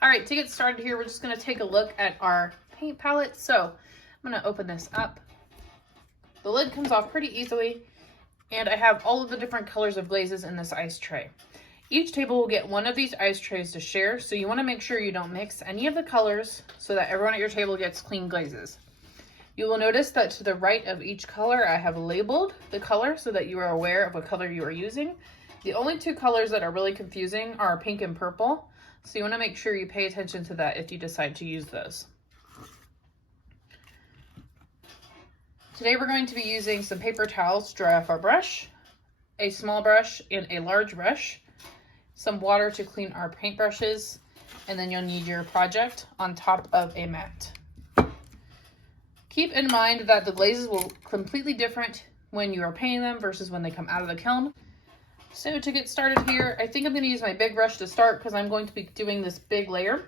All right, to get started here, we're just gonna take a look at our paint palette. So I'm gonna open this up. The lid comes off pretty easily, and I have all of the different colors of glazes in this ice tray. Each table will get one of these ice trays to share, so you wanna make sure you don't mix any of the colors so that everyone at your table gets clean glazes. You will notice that to the right of each color, I have labeled the color so that you are aware of what color you are using. The only two colors that are really confusing are pink and purple, so you want to make sure you pay attention to that if you decide to use those. Today we're going to be using some paper towels to dry off our brush, a small brush and a large brush, some water to clean our paintbrushes, and then you'll need your project on top of a mat. Keep in mind that the glazes will completely different when you are painting them versus when they come out of the kiln. So to get started here, I think I'm going to use my big brush to start because I'm going to be doing this big layer.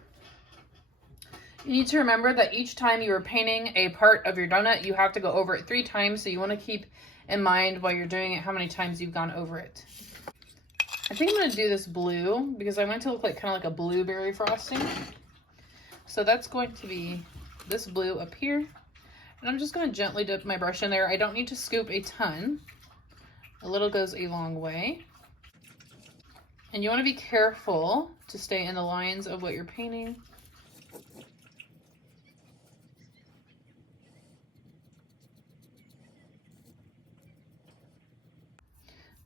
You need to remember that each time you are painting a part of your donut, you have to go over it 3 times. So you want to keep in mind while you're doing it how many times you've gone over it. I think I'm going to do this blue because I want it to look like kind of like a blueberry frosting. So that's going to be this blue up here. And I'm just going to gently dip my brush in there. I don't need to scoop a ton. A little goes a long way. And you want to be careful to stay in the lines of what you're painting.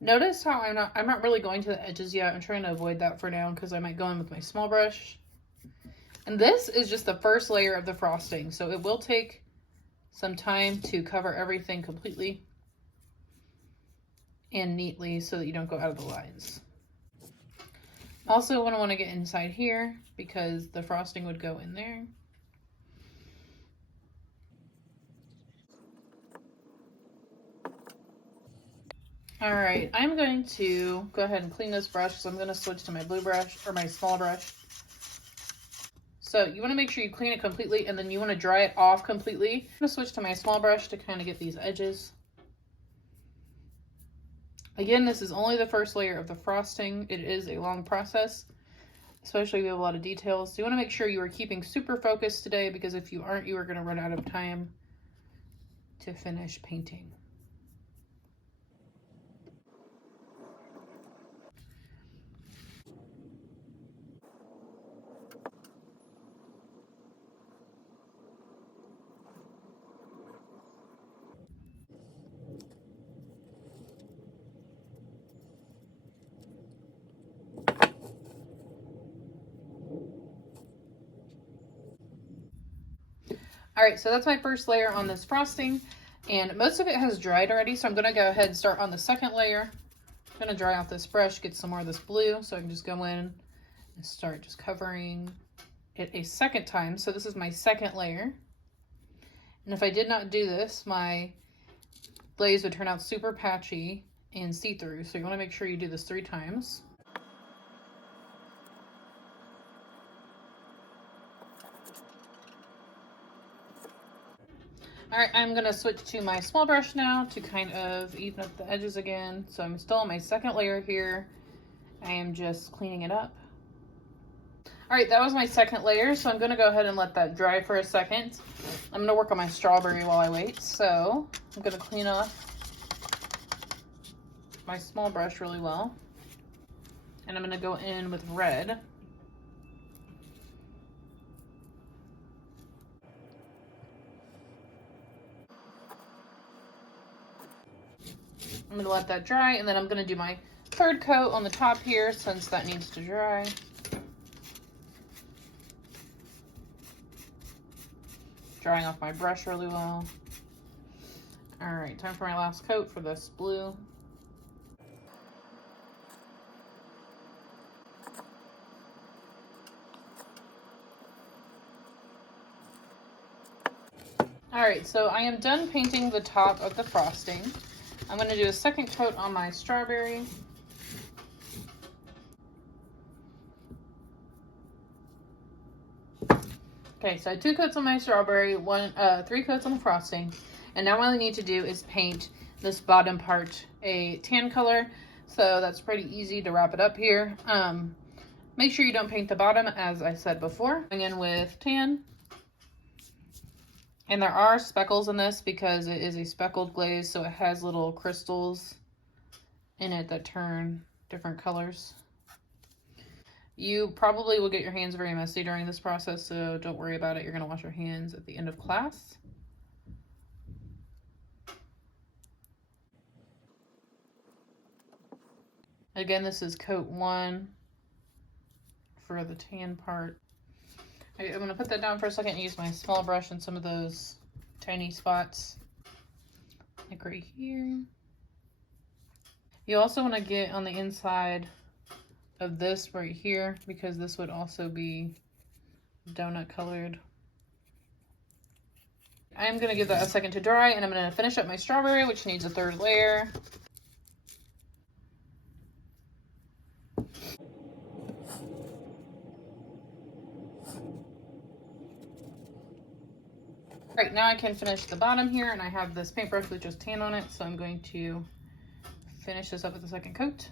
Notice how I'm not really going to the edges yet. I'm trying to avoid that for now because I might go in with my small brush. And this is just the first layer of the frosting, so it will take some time to cover everything completely and neatly so that you don't go out of the lines. Also, I want to get inside here because the frosting would go in there. All right, I'm going to go ahead and clean this brush, so I'm going to switch to my blue brush or my small brush. So you want to make sure you clean it completely and then you want to dry it off completely. I'm going to switch to my small brush to kind of get these edges. Again, this is only the first layer of the frosting. It is a long process, especially if you have a lot of details. So you want to make sure you are keeping super focused today because if you aren't, you are going to run out of time to finish painting. All right, so that's my first layer on this frosting, and most of it has dried already, so I'm gonna go ahead and start on the second layer. I'm gonna dry off this brush, get some more of this blue, so I can just go in and start just covering it a second time. So this is my second layer. And if I did not do this, my glaze would turn out super patchy and see-through, so you wanna make sure you do this 3 times. All right, I'm gonna switch to my small brush now to kind of even up the edges again. So I'm still on my second layer here. I am just cleaning it up. All right, that was my second layer. So I'm gonna go ahead and let that dry for a second. I'm gonna work on my strawberry while I wait. So I'm gonna clean off my small brush really well. And I'm gonna go in with red. I'm gonna let that dry, and then I'm gonna do my third coat on the top here since that needs to dry. Drying off my brush really well. All right, time for my last coat for this blue. All right, so I am done painting the top of the frosting. I'm going to do a second coat on my strawberry. Okay, so I had 2 coats on my strawberry, 3 coats on the frosting, and now what I need to do is paint this bottom part a tan color. So that's pretty easy to wrap it up here. Make sure you don't paint the bottom, as I said before. Going in with tan. And there are speckles in this because it is a speckled glaze, so it has little crystals in it that turn different colors. You probably will get your hands very messy during this process, so don't worry about it. You're going to wash your hands at the end of class. Again, this is coat 1 for the tan part. I'm going to put that down for a second and use my small brush in some of those tiny spots, like right here. You also want to get on the inside of this right here, because this would also be donut colored. I'm going to give that a second to dry, and I'm going to finish up my strawberry, which needs a 3rd layer. Right, now I can finish the bottom here, and I have this paintbrush with just tan on it, so I'm going to finish this up with the 2nd coat.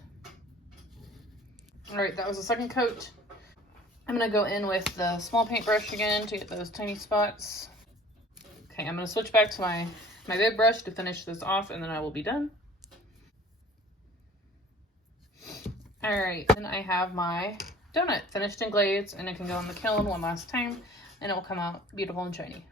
All right, that was the 2nd coat. I'm gonna go in with the small paintbrush again to get those tiny spots. Okay, I'm gonna switch back to my big brush to finish this off, and then I will be done. All right, then I have my donut finished in glaze, and it can go in the kiln one last time, and it will come out beautiful and shiny.